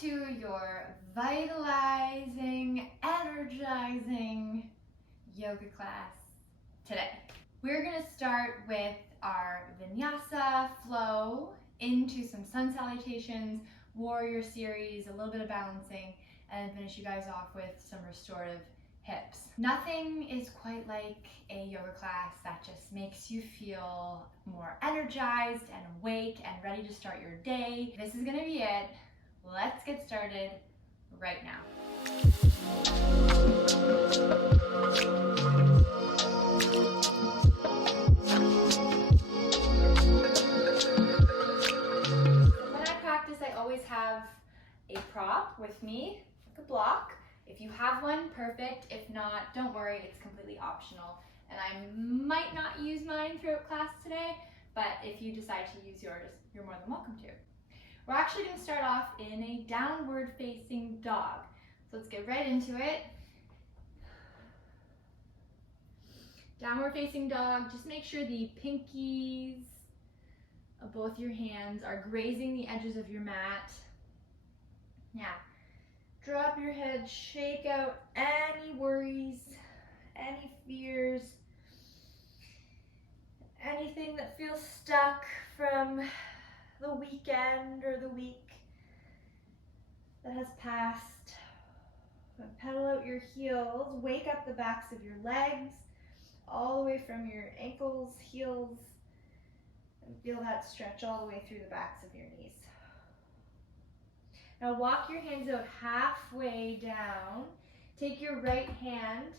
to your vitalizing, energizing yoga class today. We're going to start with our vinyasa flow into some sun salutations, warrior series, a little bit of balancing, and finish you guys off with some restorative hips. Nothing is quite like a yoga class that just makes you feel more energized and awake and ready to start your day. This is going to be it. Let's get started right now. When I practice, I always have a prop with me, like a block. If you have one, perfect. If not, don't worry, it's completely optional. And I might not use mine throughout class today, but if you decide to use yours, you're more than welcome to. We're actually going to start off in a downward facing dog. So let's get right into it. Downward facing dog, just make sure the pinkies of both your hands are grazing the edges of your mat. Yeah. Drop your head, shake out any worries, any fears, anything that feels stuck from the weekend or the week that has passed. Pedal out your heels, wake up the backs of your legs, all the way from your ankles, heels, and feel that stretch all the way through the backs of your knees. Now walk your hands out halfway down. Take your right hand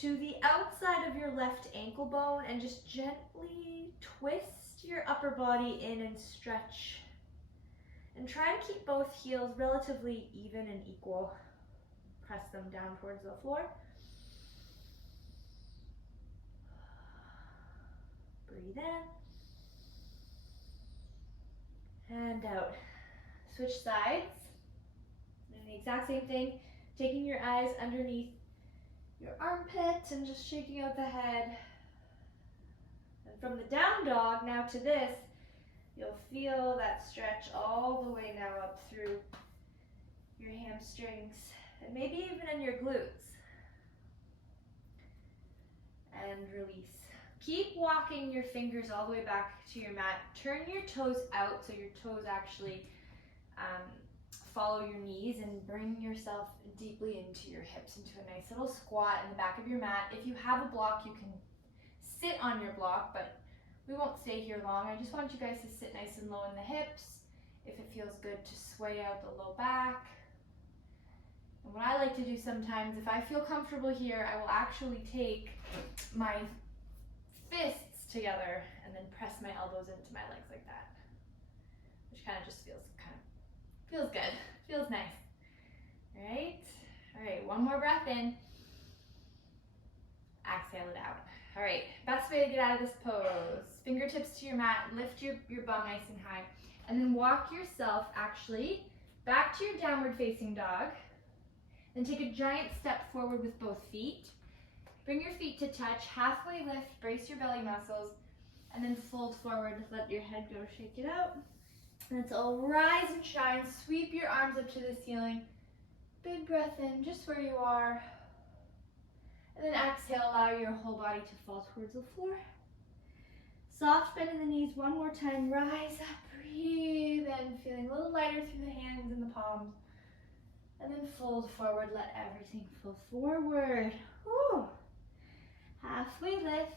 to the outside of your left ankle bone and just gently twist your upper body in and stretch. And try to keep both heels relatively even and equal. Press them down towards the floor. Breathe in and out. Switch sides. And the exact same thing, taking your eyes underneath your armpit and just shaking out the head. And from the down dog now to this, you'll feel that stretch all the way now up through your hamstrings and maybe even in your glutes. And release. Keep walking your fingers all the way back to your mat. Turn your toes out so your toes actually follow your knees, and bring yourself deeply into your hips, into a nice little squat in the back of your mat. If you have a block, you can sit on your block, but we won't stay here long. I just want you guys to sit nice and low in the hips. If it feels good, to sway out the low back. And what I like to do sometimes, if I feel comfortable here, I will actually take my fists together and then press my elbows into my legs like that, which kind of just feels good, feels nice. All right, one more breath in. Exhale it out. All right, best way to get out of this pose, fingertips to your mat, lift your bum nice and high, and then walk yourself actually back to your downward facing dog. Then take a giant step forward with both feet. Bring your feet to touch, halfway lift, brace your belly muscles, and then fold forward, let your head go, shake it out. And it's all rise and shine, sweep your arms up to the ceiling. Big breath in, just where you are. And then exhale, allow your whole body to fall towards the floor. Soft bend in the knees, one more time, rise up, breathe in, feeling a little lighter through the hands and the palms. And then fold forward, let everything flow forward. Woo. Halfway lift,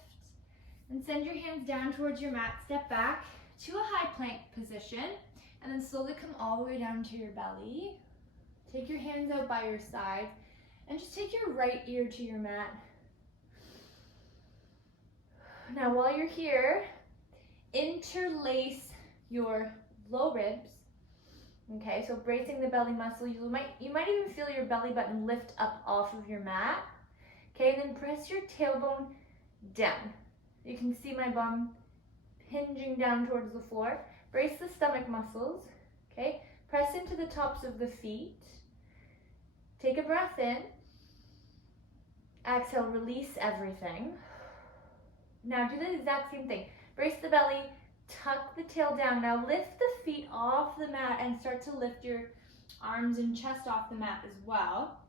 and send your hands down towards your mat, step back to a high plank position, and then slowly come all the way down to your belly. Take your hands out by your sides, and just take your right ear to your mat. Now while you're here, interlace your low ribs. Okay, so bracing the belly muscle, you might even feel your belly button lift up off of your mat. Okay, and then press your tailbone down. You can see my bum hinging down towards the floor. Brace the stomach muscles, okay? Press into the tops of the feet. Take a breath in. Exhale, release everything. Now do the exact same thing. Brace the belly, tuck the tail down. Now lift the feet off the mat and start to lift your arms and chest off the mat as well.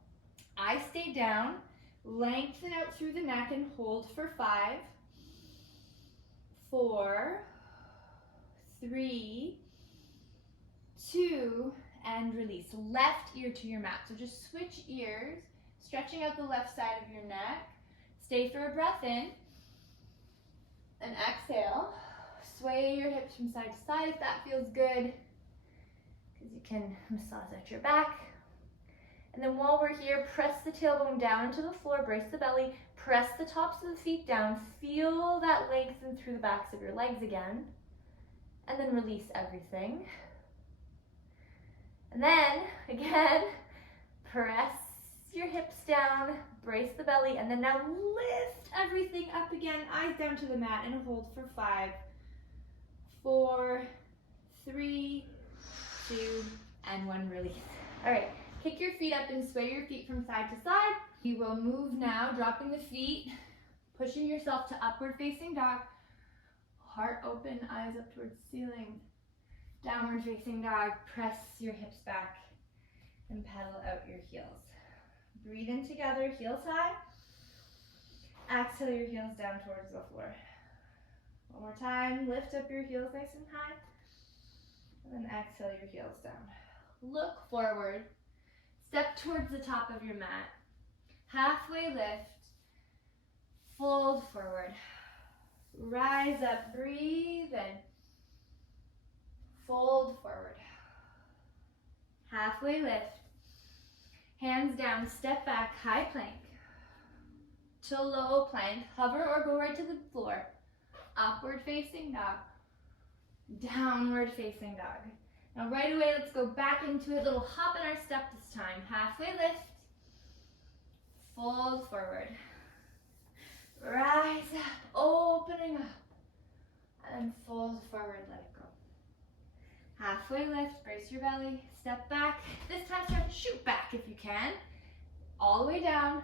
I stay down, lengthen out through the neck and hold for 5, 4, 3, 2, and release. Left ear to your mat. So just switch ears, stretching out the left side of your neck. Stay for a breath in, and exhale. Sway your hips from side to side if that feels good, because you can massage out your back. And then while we're here, press the tailbone down into the floor, brace the belly, press the tops of the feet down, feel that lengthen through the backs of your legs again, and then release everything. And then, again, press your hips down, brace the belly, and then now lift everything up again, eyes down to the mat, and hold for 5, 4, 3, 2, and 1, release. All right, kick your feet up and sway your feet from side to side. You will move now, dropping the feet, pushing yourself to upward facing dog. Heart open, eyes up towards the ceiling. Downward facing dog, press your hips back and pedal out your heels. Breathe in together, heels high. Exhale your heels down towards the floor. One more time, lift up your heels nice and high. And then exhale your heels down. Look forward, step towards the top of your mat. Halfway lift, fold forward. Rise up, breathe in. Fold forward. Halfway lift. Hands down, step back, high plank. To low plank, hover or go right to the floor. Upward facing dog. Downward facing dog. Now right away, let's go back into it. Little hop in our step this time. Halfway lift. Fold forward. Rise up, opening up. And fold forward, let it go. Halfway lift, brace your belly, step back. This time start to shoot back if you can. All the way down.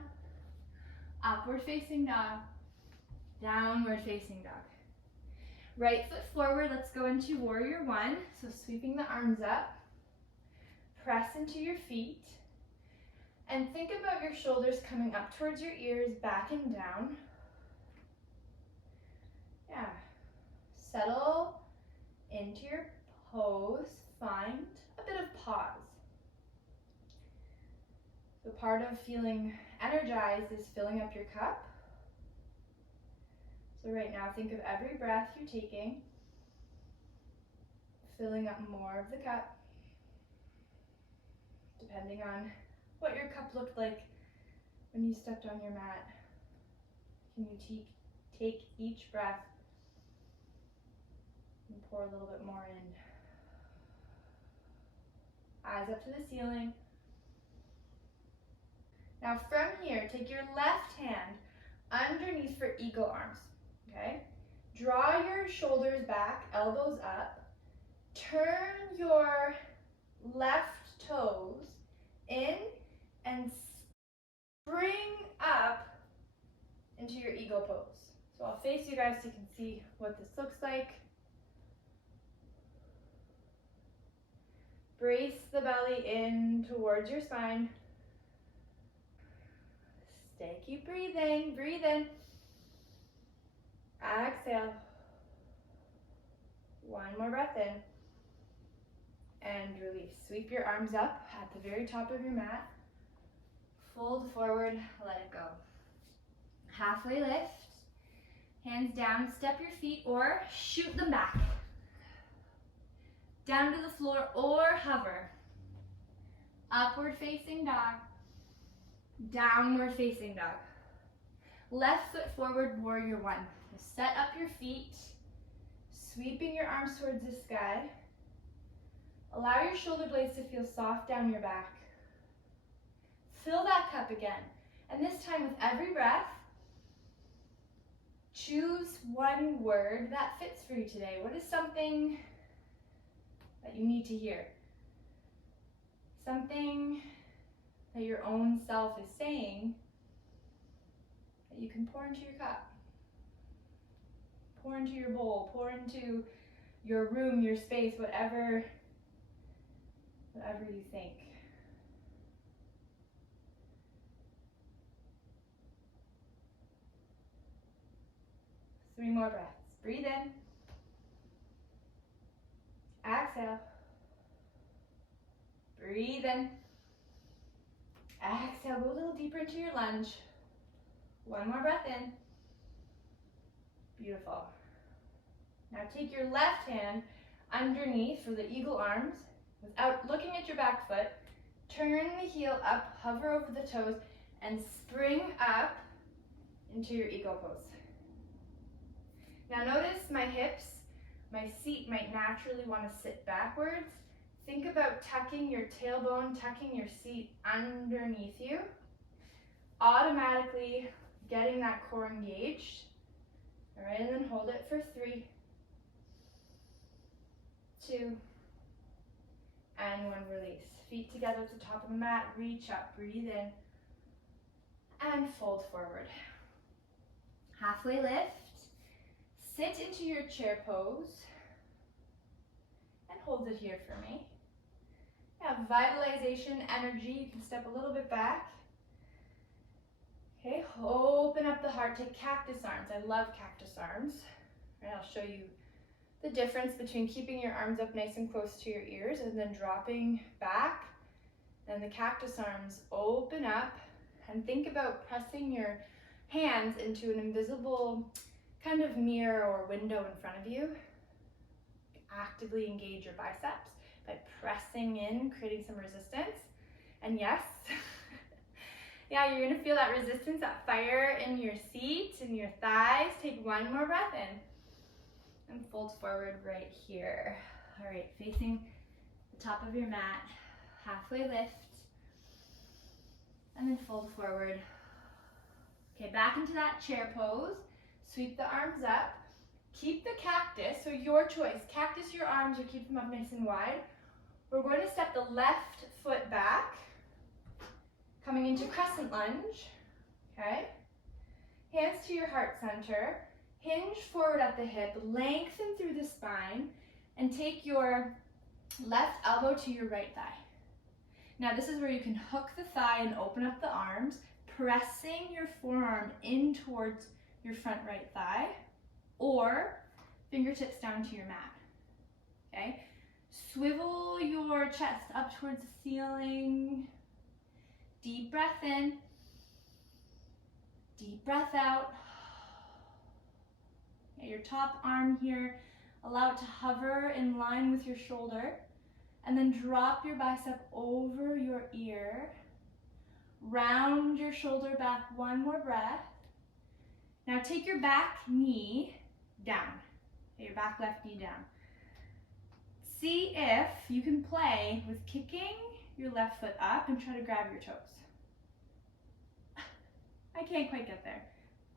Upward facing dog. Downward facing dog. Right foot forward, let's go into warrior 1. So sweeping the arms up. Press into your feet. And think about your shoulders coming up towards your ears, back and down. Yeah. Settle into your pose. Find a bit of pause. So part of feeling energized is filling up your cup. So right now, think of every breath you're taking, filling up more of the cup, depending on what your cup looked like when you stepped on your mat. Can you take each breath and pour a little bit more in? Eyes up to the ceiling. Now from here, take your left hand underneath for eagle arms, okay? Draw your shoulders back, elbows up. Turn your left toes in and spring up into your eagle pose. So I'll face you guys so you can see what this looks like. Brace the belly in towards your spine. Stay, keep breathing, breathe in. Exhale. One more breath in. And release. Sweep your arms up at the very top of your mat. Fold forward, let it go. Halfway lift. Hands down, step your feet or shoot them back. Down to the floor or hover. Upward facing dog. Downward facing dog. Left foot forward, warrior 1. Set up your feet, sweeping your arms towards the sky. Allow your shoulder blades to feel soft down your back. Fill that cup again. And this time with every breath, choose one word that fits for you today. What is something that you need to hear? Something that your own self is saying that you can pour into your cup. Pour into your bowl, pour into your room, your space, whatever whatever you think. 3 more breaths. Breathe in. Exhale. Breathe in. Exhale. Go a little deeper into your lunge. 1 more breath in. Beautiful. Now take your left hand underneath for the eagle arms without looking at your back foot. Turn the heel up, hover over the toes, and spring up into your eagle pose. Now notice my hips, my seat might naturally want to sit backwards. Think about tucking your tailbone, tucking your seat underneath you. Automatically getting that core engaged. All right, and then hold it for 3, 2, and 1, release. Feet together at the top of the mat, reach up, breathe in, and fold forward. Halfway lift. Sit into your chair pose and hold it here for me. Yeah, vitalization, energy. You can step a little bit back. Okay, open up the heart. Take cactus arms. I love cactus arms. All right, I'll show you the difference between keeping your arms up nice and close to your ears and then dropping back. Then the cactus arms open up, and think about pressing your hands into an invisible kind of mirror or window in front of you. Actively engage your biceps by pressing in, creating some resistance. And yes, yeah, you're gonna feel that resistance, that fire in your seat, in your thighs. Take 1 more breath in and fold forward right here. All right, facing the top of your mat, halfway lift, and then fold forward. Okay, back into that chair pose. Sweep the arms up. Keep the cactus, so your choice. Cactus your arms or keep them up nice and wide. We're going to step the left foot back, coming into crescent lunge, okay? Hands to your heart center. Hinge forward at the hip, lengthen through the spine, and take your left elbow to your right thigh. Now this is where you can hook the thigh and open up the arms, pressing your forearm in towards your front right thigh, or fingertips down to your mat, okay? Swivel your chest up towards the ceiling. Deep breath in, deep breath out. Okay, your top arm here, allow it to hover in line with your shoulder, and then drop your bicep over your ear. Round your shoulder back, 1 more breath. Now take your back knee down, okay, your back left knee down. See if you can play with kicking your left foot up and try to grab your toes. I can't quite get there.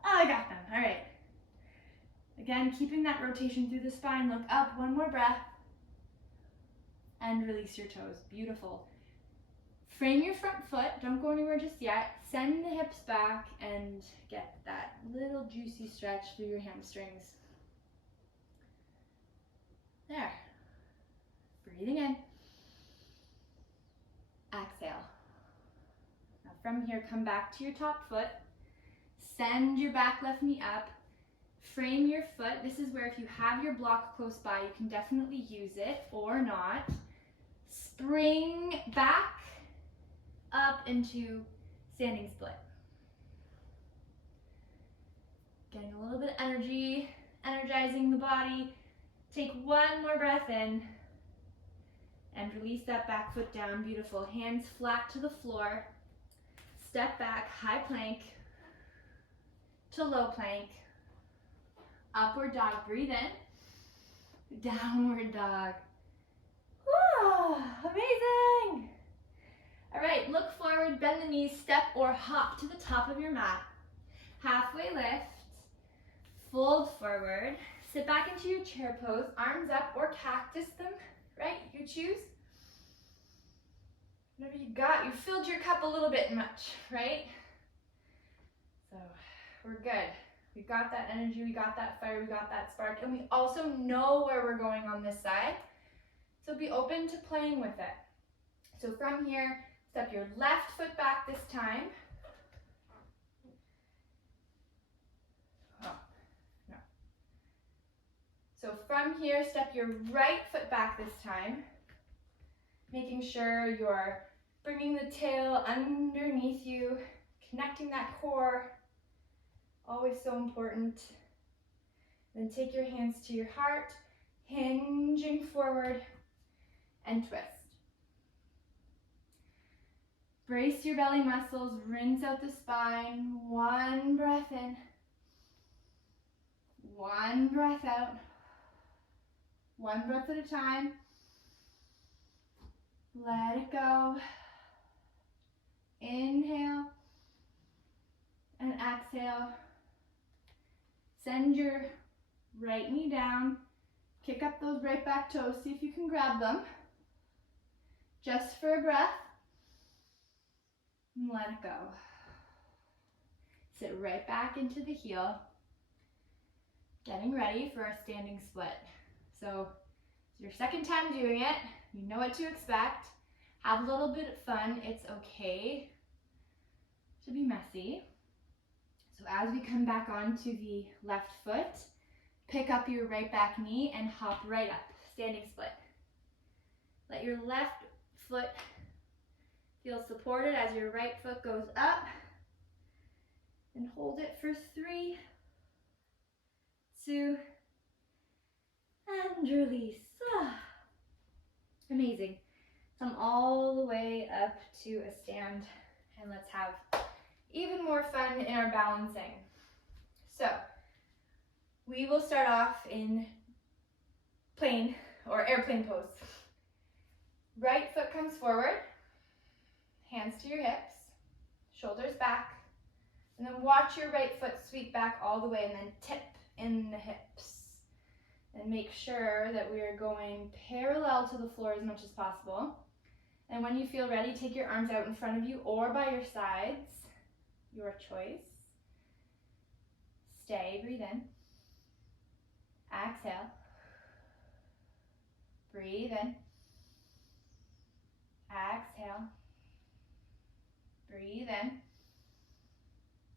Oh, I got them, all right. Again, keeping that rotation through the spine, look up, 1 more breath, and release your toes, beautiful. Frame your front foot, don't go anywhere just yet. Send the hips back and get that little juicy stretch through your hamstrings. There. Breathing in. Exhale. Now from here, come back to your top foot. Send your back left knee up. Frame your foot. This is where if you have your block close by, you can definitely use it or not. Spring back up into standing split. Getting a little bit of energy, energizing the body. Take 1 more breath in and release that back foot down. Beautiful. Hands flat to the floor. Step back, high plank to low plank. Upward dog, breathe in. Downward dog. Woo, amazing. All right, look forward, bend the knees, step or hop to the top of your mat. Halfway lift, fold forward, sit back into your chair pose, arms up or cactus them, right? You choose. Whatever you got, you filled your cup a little bit much, right? So we're good. We got that energy, we got that fire, we got that spark, and we also know where we're going on this side. So be open to playing with it. So from here, step your left foot back this time. Oh, no. So from here, step your right foot back this time, making sure you're bringing the tail underneath you, connecting that core, always so important. Then take your hands to your heart, hinging forward and twist. Brace your belly muscles, rinse out the spine. One breath in, one breath out, one breath at a time. Let it go. Inhale and exhale. Send your right knee down. Kick up those right back toes. See if you can grab them. Just for a breath. And let it go. Sit right back into the heel. Getting ready for a standing split. So it's your second time doing it. You know what to expect. Have a little bit of fun. It's okay to be messy. So as we come back onto the left foot, pick up your right back knee and hop right up, standing split. Let your left foot feel supported as your right foot goes up. And hold it for 3, 2, and release. Amazing. Come all the way up to a stand, and let's have even more fun in our balancing. So we will start off in plane or airplane pose. Right foot comes forward, hands to your hips, shoulders back, and then watch your right foot sweep back all the way and then tip in the hips. And make sure that we are going parallel to the floor as much as possible. And when you feel ready, take your arms out in front of you or by your sides, your choice. Stay, breathe in. Exhale. Breathe in. Exhale. Breathe in.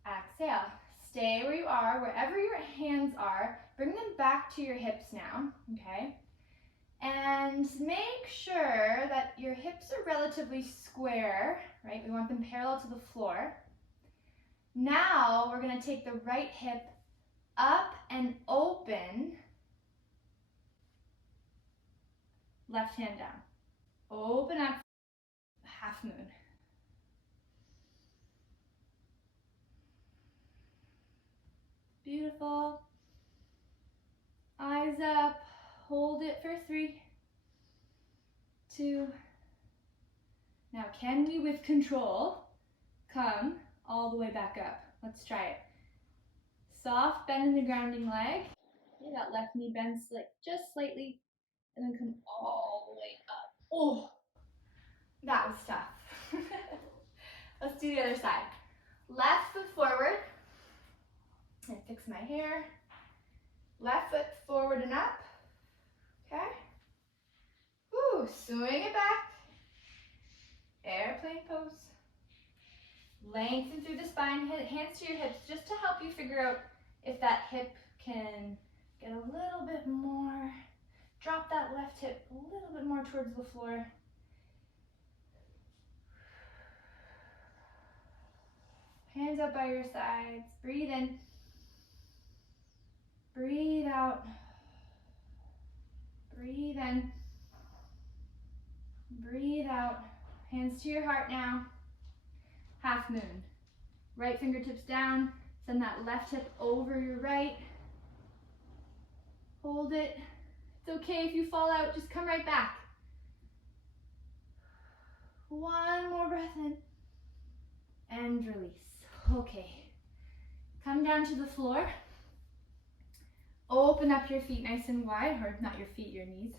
Exhale. Stay where you are, wherever your hands are. Bring them back to your hips now, okay? And make sure that your hips are relatively square, right? We want them parallel to the floor. Now we're gonna take the right hip up and open. Left hand down. Open up, half moon. Beautiful. Eyes up. Hold it for 3, 2. Now can we, with control, come all the way back up? Let's try it. Soft bend in the grounding leg. Okay, that left knee bends just slightly, and then come all the way up. Oh, that was tough. Let's do the other side. Left foot forward, and fix my hair. Left foot forward and up. Okay. Woo, swing it back. Airplane pose. Lengthen through the spine, hands to your hips, just to help you figure out if that hip can get a little bit more. Drop that left hip a little bit more towards the floor. Hands up by your sides. Breathe in. Breathe out. Breathe in. Breathe out. Hands to your heart now. Half moon. Right fingertips down. Send that left hip over your right. Hold it. It's okay if you fall out, just come right back. One more breath in. And release. Okay. Come down to the floor. Open up your feet nice and wide, or not your feet, your knees.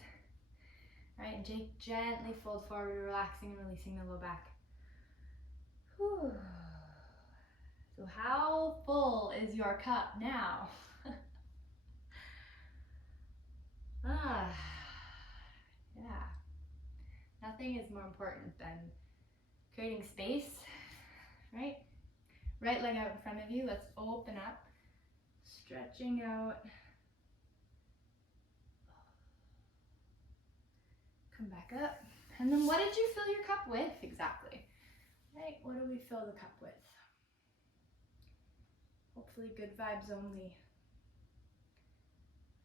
All right, and gently fold forward, relaxing and releasing the low back. Whew. So how full is your cup now? Yeah. Nothing is more important than creating space, right? Right leg out in front of you. Let's open up, stretching out. Come back up. And then what did you fill your cup with exactly? Right, what do we fill the cup with? Hopefully good vibes only.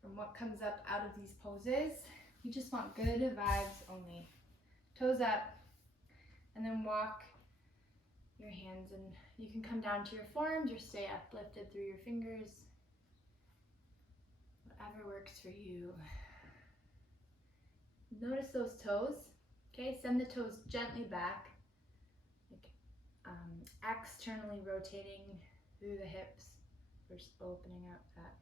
From what comes up out of these poses, you just want good vibes only. Toes up, and then walk your hands, and you can come down to your forearms or stay uplifted through your fingers. Whatever works for you. Notice those toes, okay? Send the toes gently back, like externally rotating through the hips. First opening up that.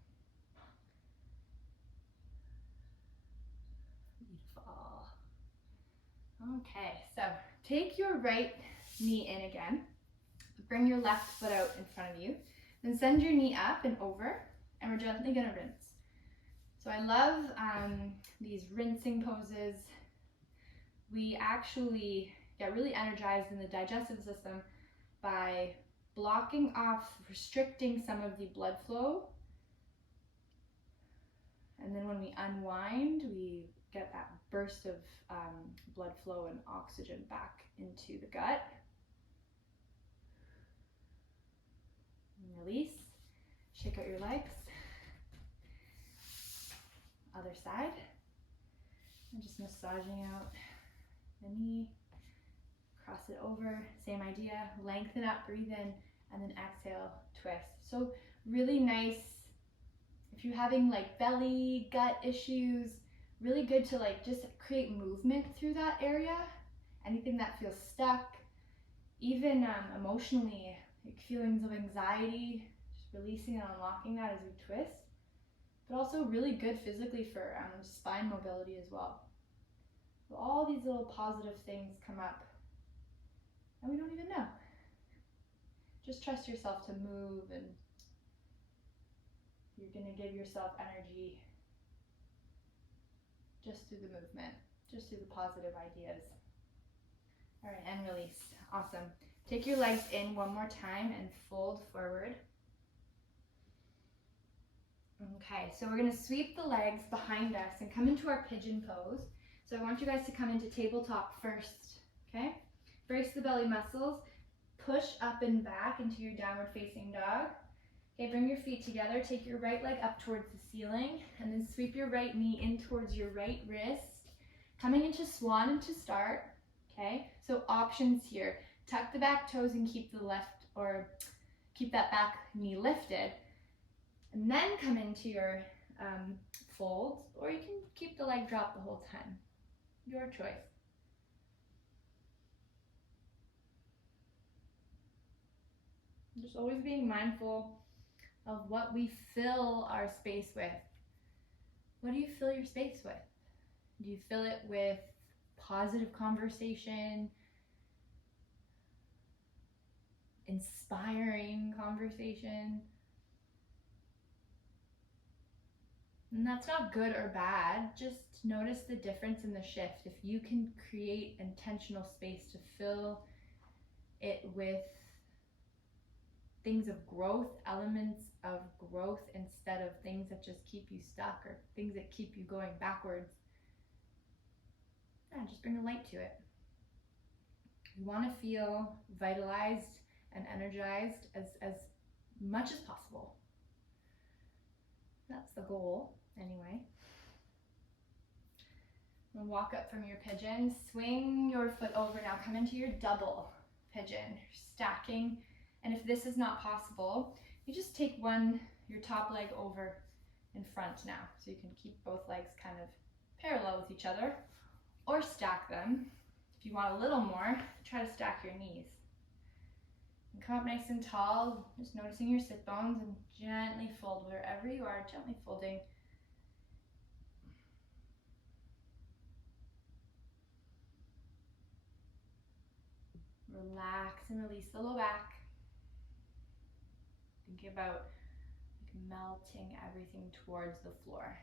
Beautiful. Okay, so take your right knee in again. Bring your left foot out in front of you. Then send your knee up and over, and we're gently gonna rinse. So I love these rinsing poses. We actually get really energized in the digestive system by blocking off, restricting some of the blood flow. And then when we unwind, we get that burst of blood flow and oxygen back into the gut. And release. Shake out your legs. Other side. And just massaging out the knee. Cross it over. Same idea. Lengthen up, breathe in, and then exhale, twist. So really nice. If you're having like belly, gut issues, really good to like just create movement through that area. Anything that feels stuck, even emotionally, like feelings of anxiety, just releasing and unlocking that as we twist. But also really good physically for spine mobility as well. So all these little positive things come up and we don't even know. Just trust yourself to move, and you're gonna give yourself energy just through the movement, just through the positive ideas. All right, and release. Awesome. Take your legs in one more time and fold forward. Okay, so we're gonna sweep the legs behind us and come into our pigeon pose. So I want you guys to come into tabletop first, okay? Brace the belly muscles, push up and back into your downward facing dog. Okay, bring your feet together, take your right leg up towards the ceiling, and then sweep your right knee in towards your right wrist. Coming into swan to start, okay? So options here, tuck the back toes and keep the left, or keep that back knee lifted. And then come into your fold, or you can keep the leg drop the whole time. Your choice. Just always being mindful of what we fill our space with. What do you fill your space with? Do you fill it with positive conversation, inspiring conversation? And that's not good or bad, just notice the difference in the shift. If you can create intentional space to fill it with things of growth, elements of growth, instead of things that just keep you stuck or things that keep you going backwards, just bring a light to it. You want to feel vitalized and energized as much as possible. That's the goal, anyway. And walk up from your pigeon, swing your foot over. Now come into your double pigeon, stacking. And if this is not possible, you just take your top leg over in front now. So you can keep both legs kind of parallel with each other, or stack them. If you want a little more, try to stack your knees. And come up nice and tall, just noticing your sit bones, and gently fold wherever you are, gently folding. Relax and release the low back. Think about melting everything towards the floor.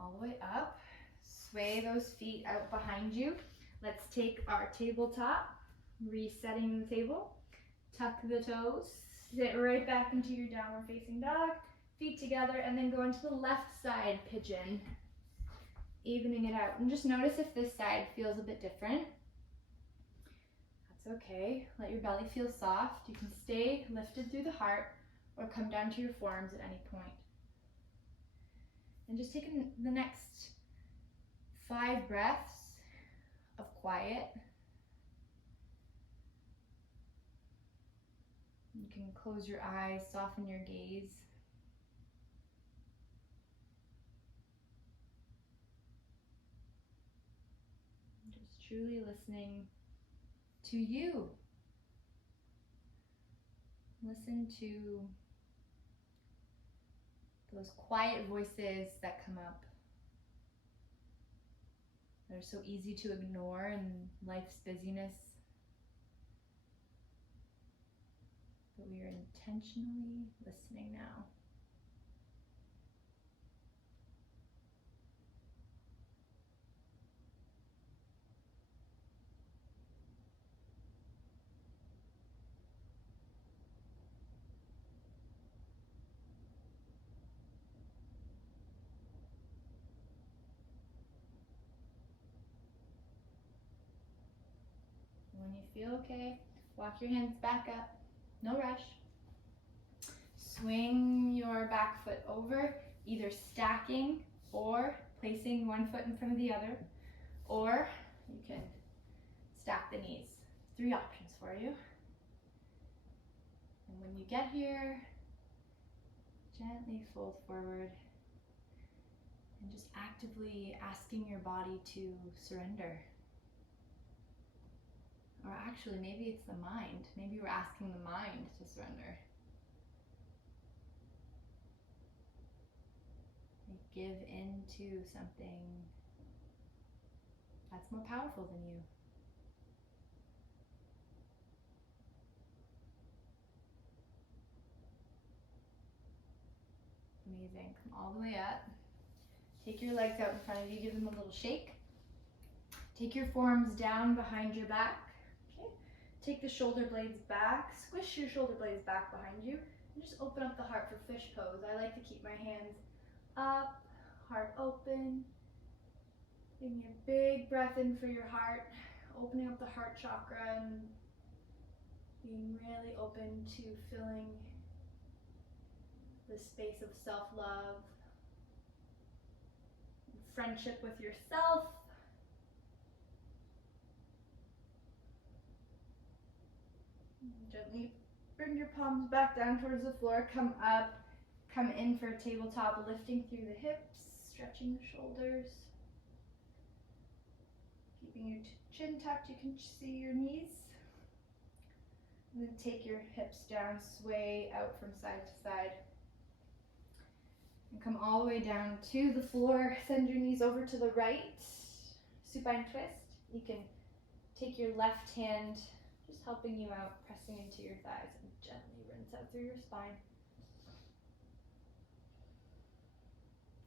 all the way up. Sway those feet out behind you. Let's take our tabletop, resetting the table. Tuck the toes, sit right back into your downward facing dog, feet together, and then go into the left side pigeon, evening it out. And just notice if this side feels a bit different. That's okay. Let your belly feel soft. You can stay lifted through the heart or come down to your forearms at any point. And just take the next 5 breaths of quiet. You can close your eyes, soften your gaze. Just truly listening to you. Listen to those quiet voices that come up. They're so easy to ignore in life's busyness. But we are intentionally listening now. When you feel okay, walk your hands back up. No rush. Swing your back foot over, either stacking or placing one foot in front of the other, or you can stack the knees. 3 options for you. And when you get here, gently fold forward and just actively asking your body to surrender. Or actually, maybe it's the mind. Maybe we're asking the mind to surrender. Give into something that's more powerful than you. Amazing. Come all the way up. Take your legs out in front of you. Give them a little shake. Take your forearms down behind your back. Okay. Take the shoulder blades back. Squish your shoulder blades back behind you. And just open up the heart for fish pose. I like to keep my hands up, heart open. Taking a big breath in for your heart, opening up the heart chakra and being really open to filling the space of self-love, friendship with yourself. Gently bring your palms back down towards the floor, come up. Come in for a tabletop, lifting through the hips, stretching the shoulders. Keeping your chin tucked, you can see your knees. And then take your hips down, sway out from side to side. And come all the way down to the floor. Send your knees over to the right. Supine twist. You can take your left hand, just helping you out, pressing into your thighs, and gently rinse out through your spine.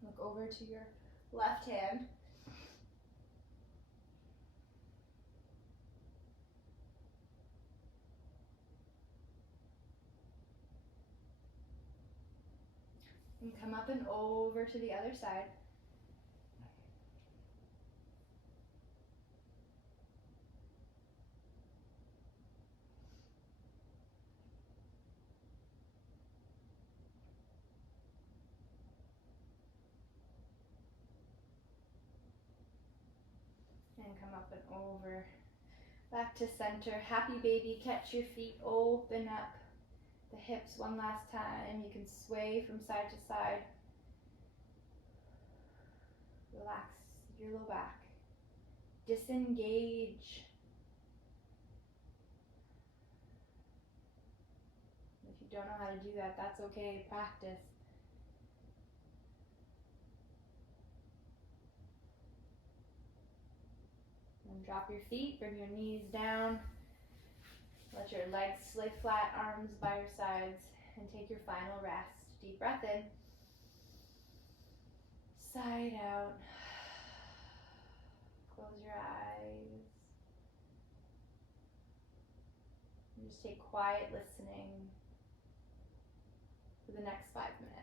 Look over to your left hand. And come up and over to the other side. And come up and over. Back to center. Happy baby. Catch your feet. Open up the hips one last time. You can sway from side to side. Relax your low back. Disengage. If you don't know how to do that, that's okay. Practice. And drop your feet, bring your knees down. Let your legs lay flat, arms by your sides, and take your final rest. Deep breath in. Side out. Close your eyes. And just take quiet listening for the next 5 minutes.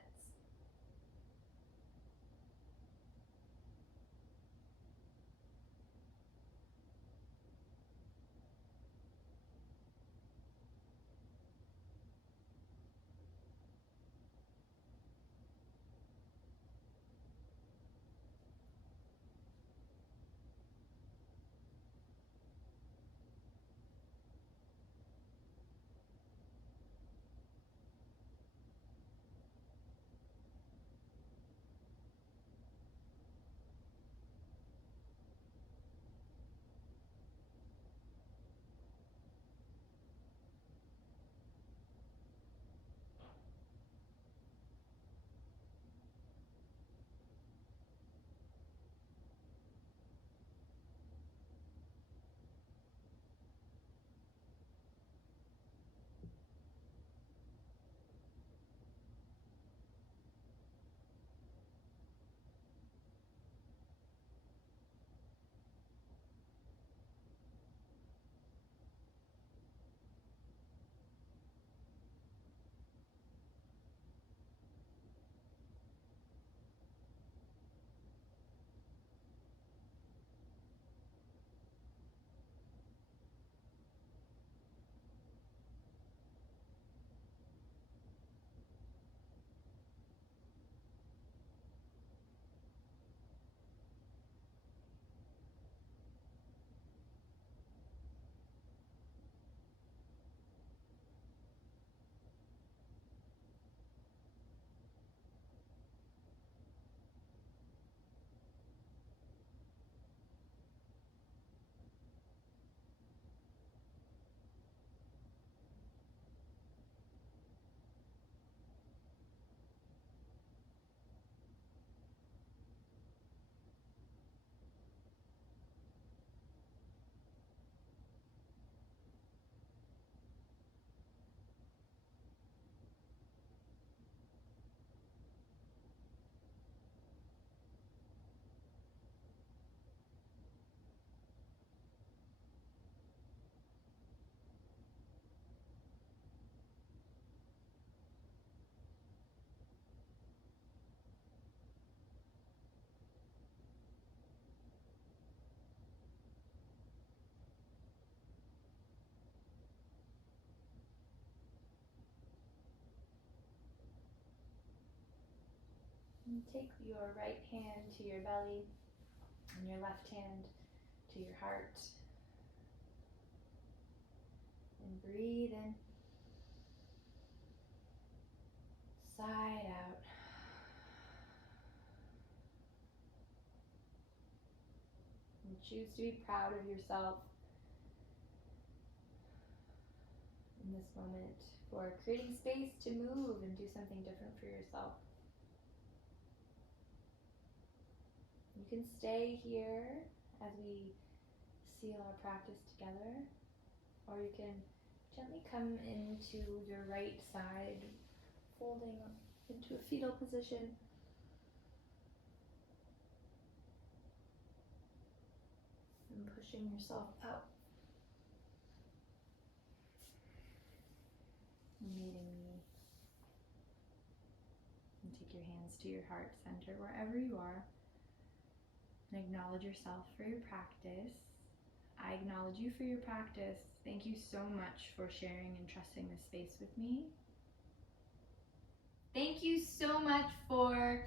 And take your right hand to your belly and your left hand to your heart. And breathe in. Side out. And choose to be proud of yourself in this moment for creating space to move and do something different for yourself. You can stay here as we seal our practice together, or you can gently come into your right side, folding into a fetal position. And pushing yourself out. Meeting me. And take your hands to your heart center wherever you are. And acknowledge yourself for your practice. I acknowledge you for your practice. Thank you so much for sharing and trusting this space with me. Thank you so much for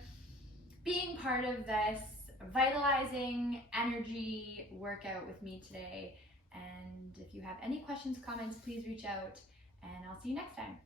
being part of this vitalizing energy workout with me today. And if you have any questions, comments, please reach out, and I'll see you next time.